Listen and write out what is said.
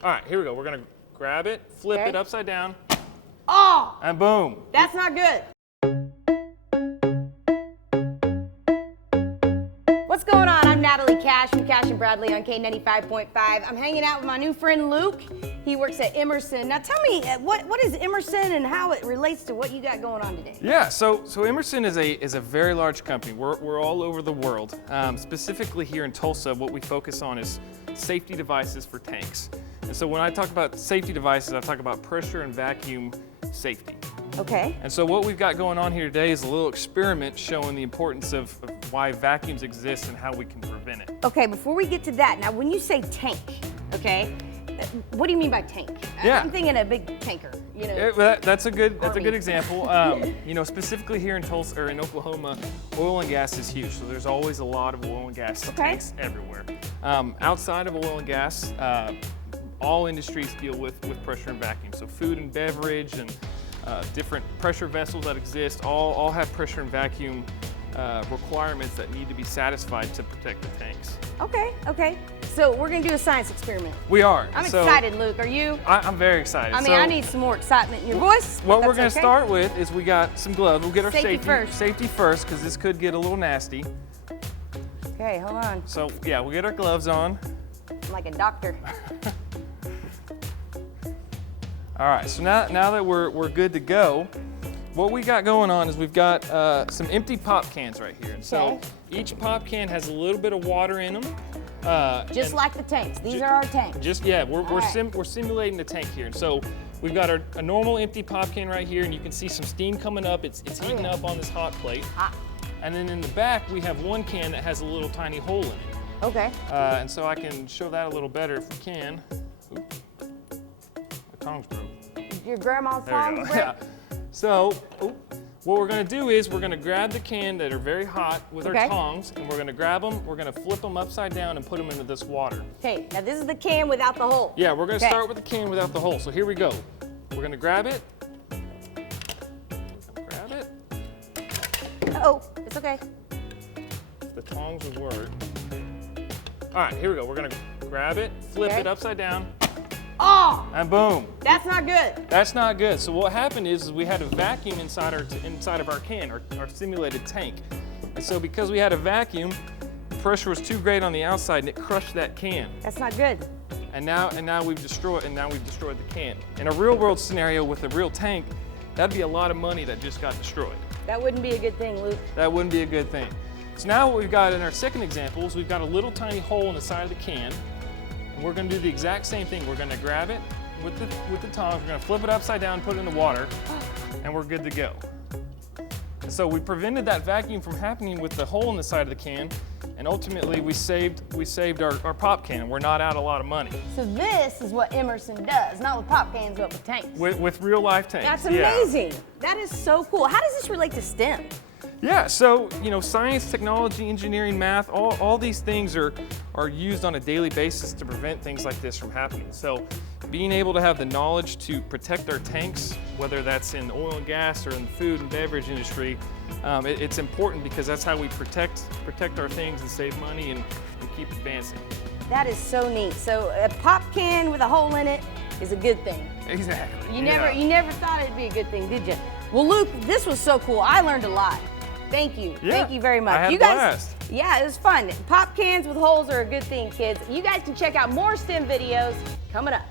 All right, here we go. We're gonna grab it, flip it upside down. Oh! And boom. That's not good. What's going on? I'm Natalie Cash from Cash and Bradley on K95.5. I'm hanging out with my new friend Luke. He works at Emerson. Now tell me, what is Emerson and how it relates to what you got going on today? Yeah, so Emerson is a very large company. We're all over the world. Specifically here in Tulsa, what we focus on is safety devices for tanks. And so when I talk about safety devices, I talk about pressure and vacuum safety. Okay. And so what we've got going on here today is a little experiment showing the importance of why vacuums exist and how we can prevent it. Okay, before we get to that, now when you say tank, okay, what do you mean by tank? Yeah. I'm thinking a big tanker, you know. That's a good example. You know, specifically here in Tulsa or in Oklahoma, oil and gas is huge. So there's always a lot of oil and gas tanks everywhere. Outside of oil and gas, all industries deal with pressure and vacuum. So food and beverage and different pressure vessels that exist all have pressure and vacuum requirements that need to be satisfied to protect the tanks. Okay. So we're gonna do a science experiment. We are. I'm excited, Luke. Are you? I'm very excited. I mean, I need some more excitement in your voice. What we're gonna start with is we got some gloves. We'll get our safety first, because this could get a little nasty. Okay, hold on. So yeah, we'll get our gloves on. I'm like a doctor. All right, so now that we're good to go, what we got going on is we've got some empty pop cans right here. And so each pop can has a little bit of water in them. Just like the tanks. These are our tanks. We're simulating the tank here. And so we've got a normal empty pop can right here, and you can see some steam coming up. It's heating up on this hot plate. And then in the back, we have one can that has a little tiny hole in it. Okay. And so I can show that a little better if we can. Oops. The tongs broke. Your grandma's tongs broke? Yeah. So what we're gonna do is we're gonna grab the can that are very hot with our tongs, and we're gonna grab them, we're gonna flip them upside down and put them into this water. Okay, now this is the can without the hole. Yeah, we're gonna start with the can without the hole. So here we go. We're gonna grab it. Grab it. Oh, it's okay. The tongs would work. All right, here we go. We're gonna grab it, flip it upside down. Oh! And boom. That's not good. That's not good. So what happened is we had a vacuum inside of our can, our simulated tank. And so because we had a vacuum, pressure was too great on the outside and it crushed that can. That's not good. And now we've destroyed the can. In a real world scenario with a real tank, that'd be a lot of money that just got destroyed. That wouldn't be a good thing, Luke. That wouldn't be a good thing. So now what we've got in our second example is we've got a little tiny hole in the side of the can. And we're gonna do the exact same thing. We're gonna grab it with the tongs, we're gonna flip it upside down, put it in the water, and we're good to go. And so we prevented that vacuum from happening with the hole in the side of the can, and ultimately we saved our pop can, and we're not out a lot of money. So this is what Emerson does, not with pop cans, but with tanks. With real life tanks. That's amazing. That is so cool. How does this relate to STEM? Yeah, so science, technology, engineering, math, all these things are used on a daily basis to prevent things like this from happening. So being able to have the knowledge to protect our tanks, whether that's in oil and gas or in the food and beverage industry, it's important because that's how we protect our things and save money and keep advancing. That is so neat. So a pop can with a hole in it is a good thing. Exactly. You never thought it'd be a good thing, did you? Well, Luke, this was so cool. I learned a lot. Thank you. Yeah, Thank you very much. I had you a guys, blast. Yeah, it was fun. Pop cans with holes are a good thing, kids. You guys can check out more STEM videos coming up.